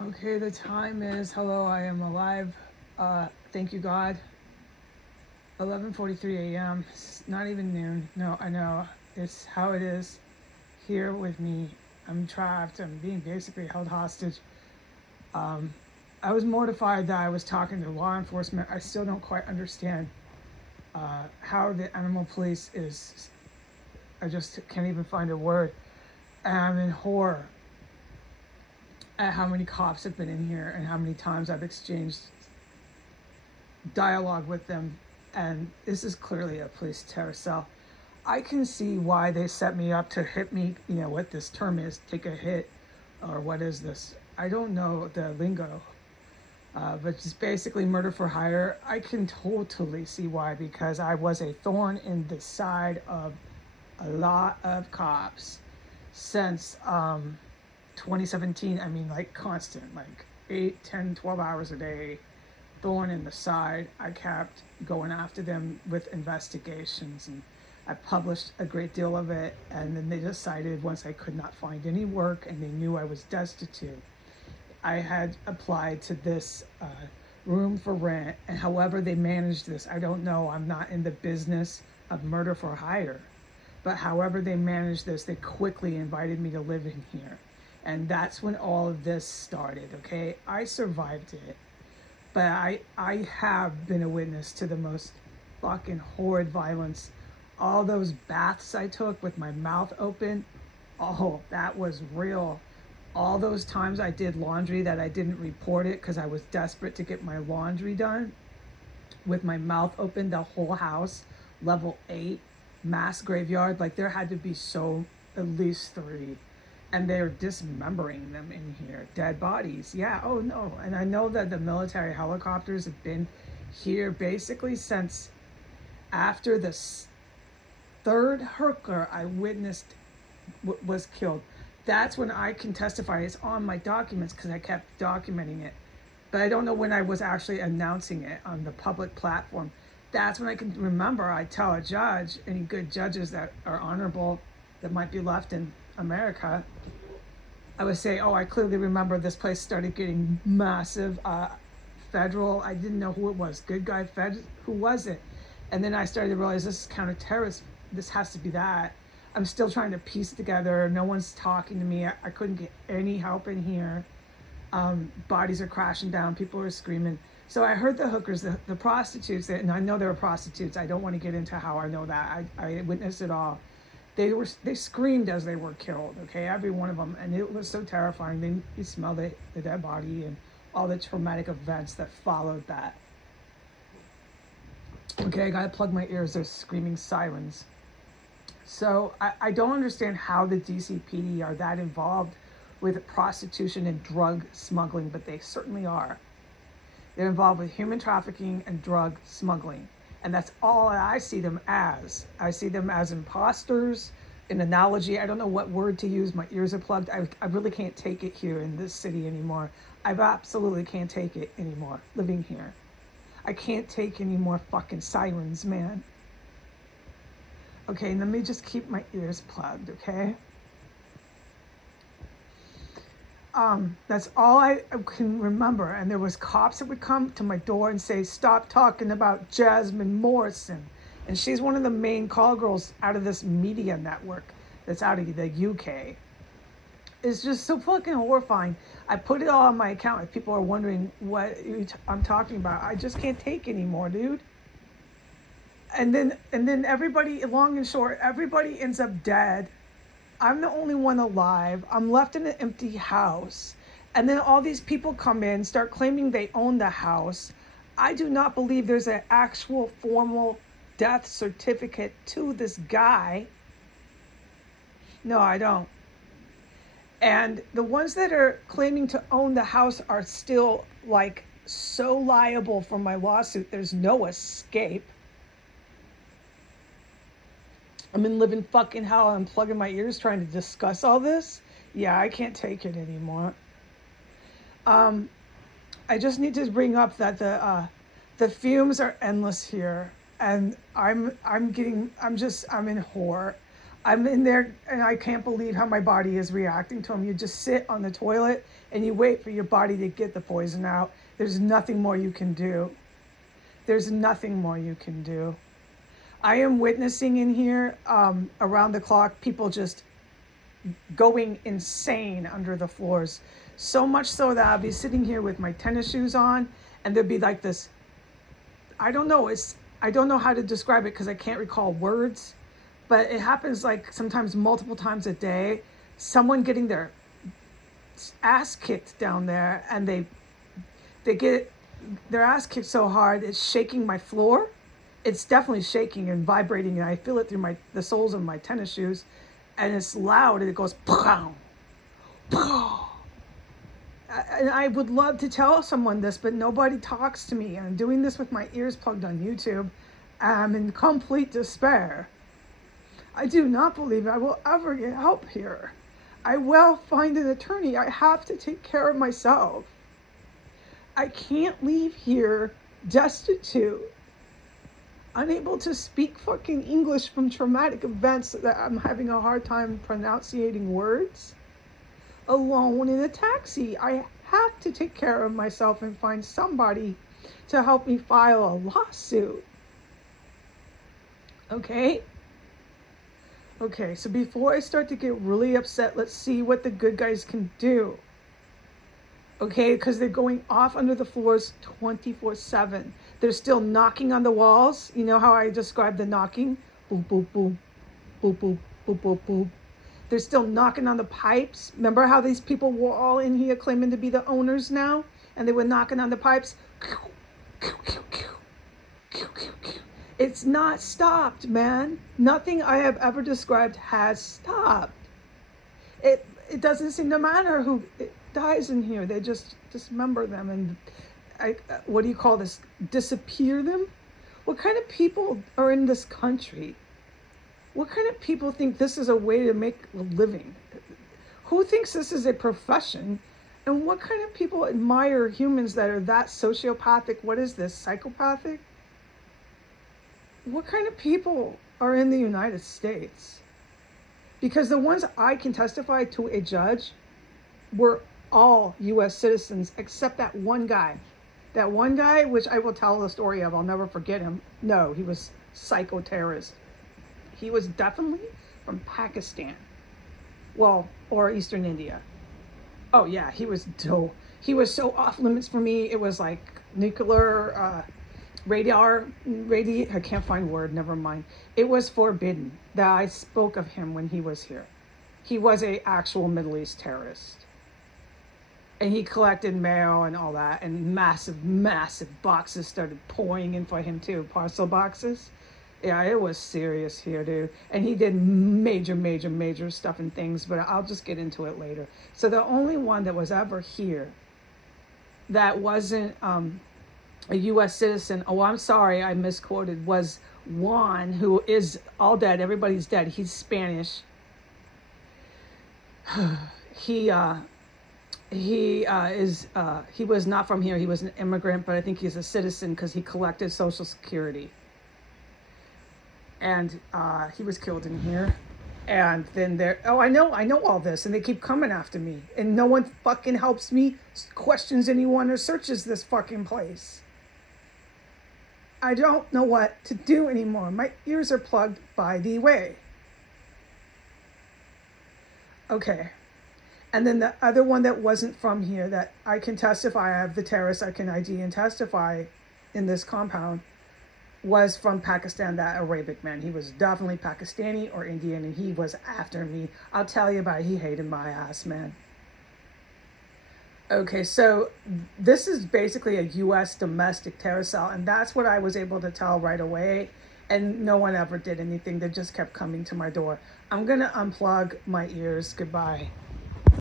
Okay, the time is, hello, I am alive. Thank you, God. 11:43 a.m. It's not even noon. No, I know. It's how it is here with me. I'm trapped. I'm being basically held hostage. Um, I was mortified that I was talking to law enforcement. I still don't quite understand how the animal police is. I just can't even find a word. And I'm in horror at how many cops have been in here and how many times I've exchanged dialogue with them, and this is clearly a police terror cell. I can see why they set me up to hit me. You know what this term is? Take a hit, or what is this? I don't know the lingo, but it's basically murder for hire. I can totally see why, because I was a thorn in the side of a lot of cops since 2017. I mean, like constant, like 8, 10, 12 hours a day, thorn in the side. I kept going after them with investigations, and I published a great deal of it. And then they decided, once I could not find any work and they knew I was destitute, I had applied to this room for rent. And however they managed this, I don't know. I'm not in the business of murder for hire. But however they managed this, they quickly invited me to live in here. And that's when all of this started, okay? I survived it. But I have been a witness to the most fucking horrid violence. All those baths I took with my mouth open, oh, that was real. All those times I did laundry that I didn't report it because I was desperate to get my laundry done with my mouth open, the whole house, level 8, mass graveyard. Like there had to be so at least 3, and they're dismembering them in here, dead bodies. Yeah, oh no. And I know that the military helicopters have been here basically since after the third hooker I witnessed was killed. That's when I can testify. It's on my documents because I kept documenting it, but I don't know when I was actually announcing it on the public platform. That's when I can remember. I tell a judge, any good judges that are honorable that might be left in America, I would say, oh, I clearly remember this place started getting massive federal. I didn't know who it was. Good guy fed. Who was it? And then I started to realize this is counterterrorist. This has to be that. I'm still trying to piece together. No one's talking to me. I couldn't get any help in here. Bodies are crashing down. People are screaming. So I heard the hookers, the prostitutes, and I know they were prostitutes. I don't want to get into how I know that. I witnessed it all. They screamed as they were killed. Okay, every one of them, and it was so terrifying. You smell the dead body and all the traumatic events that followed that. Okay, I gotta plug my ears. There's screaming sirens. So I don't understand how the DCPD are that involved with prostitution and drug smuggling, but they certainly are. They're involved with human trafficking and drug smuggling. And that's all I see them as. I see them as imposters, an analogy. I don't know what word to use. My ears are plugged. I really can't take it here in this city anymore. I absolutely can't take it anymore living here. I can't take any more fucking sirens, man. Okay, let me just keep my ears plugged, okay? That's all I can remember. And there was cops that would come to my door and say, "Stop talking about Jasmine Morrison." And she's one of the main call girls out of this media network that's out of the UK. It's just so fucking horrifying. I put it all on my account. If people are wondering what I'm talking about, I just can't take anymore, dude. And then everybody, long and short, everybody ends up dead. I'm the only one alive. I'm left in an empty house. And then all these people come in, start claiming they own the house. I do not believe there's an actual formal death certificate to this guy. No, I don't. And the ones that are claiming to own the house are still like so liable for my lawsuit. There's no escape. I'm in living fucking hell. I'm plugging my ears trying to discuss all this. Yeah, I can't take it anymore. Um, I just need to bring up that the fumes are endless here, and I'm in horror. I'm in there and I can't believe how my body is reacting to them. You just sit on the toilet and you wait for your body to get the poison out. There's nothing more you can do. There's nothing more you can do. I am witnessing in here around the clock people just going insane under the floors. So much so that I'll be sitting here with my tennis shoes on and there'd be like this, I don't know, I don't know how to describe it because I can't recall words, but it happens like sometimes multiple times a day. Someone getting their ass kicked down there and they get their ass kicked so hard it's shaking my floor. It's definitely shaking and vibrating, and I feel it through the soles of my tennis shoes, and it's loud and it goes pow, pow. And I would love to tell someone this, but nobody talks to me. And I'm doing this with my ears plugged on YouTube. I'm in complete despair. I do not believe I will ever get help here. I will find an attorney. I have to take care of myself. I can't leave here destitute, unable to speak fucking English from traumatic events that I'm having a hard time pronouncing words, alone in a taxi. I have to take care of myself and find somebody to help me file a lawsuit. Okay? Okay, so before I start to get really upset, let's see what the good guys can do. Okay, because they're going off under the floors 24/7. They're still knocking on the walls. You know how I described the knocking? Boop, boop, boop, boop, boop, boop, boop, boop. They're still knocking on the pipes. Remember how these people were all in here claiming to be the owners now? And they were knocking on the pipes. It's not stopped, man. Nothing I have ever described has stopped. It doesn't seem to matter who dies in here. They just dismember them and what do you call this? Disappear them? What kind of people are in this country? What kind of people think this is a way to make a living? Who thinks this is a profession? And what kind of people admire humans that are that sociopathic? What is this? Psychopathic? What kind of people are in the United States? Because the ones I can testify to a judge were all U.S. citizens except that one guy. That one guy, which I will tell the story of, I'll never forget him. No, he was psycho-terrorist. He was definitely from Pakistan. Well, or Eastern India. Oh yeah, he was so off limits for me. It was like nuclear, I can't find word, never mind. It was forbidden that I spoke of him when he was here. He was a actual Middle East terrorist. And he collected mail and all that, and massive, massive boxes started pouring in for him too, parcel boxes. Yeah, it was serious here, dude. And he did major, major, major stuff and things, but I'll just get into it later. So the only one that was ever here that wasn't a U.S. citizen, oh, I'm sorry, I misquoted, was Juan, who is all dead. Everybody's dead. He's Spanish. He was not from here. He was an immigrant, but I think he's a citizen because he collected Social Security. And he was killed in here. And then I know all this, and they keep coming after me, and no one fucking helps me, questions anyone, or searches this fucking place. I don't know what to do anymore. My ears are plugged, by the way. Okay. And then the other one that wasn't from here that I can testify, I have the terrorist I can ID and testify in this compound, was from Pakistan, that Arabic man. He was definitely Pakistani or Indian, and he was after me. I'll tell you about it. He hated my ass, man. Okay, so this is basically a U.S. domestic terror cell, and that's what I was able to tell right away, and no one ever did anything. They just kept coming to my door. I'm going to unplug my ears. Goodbye.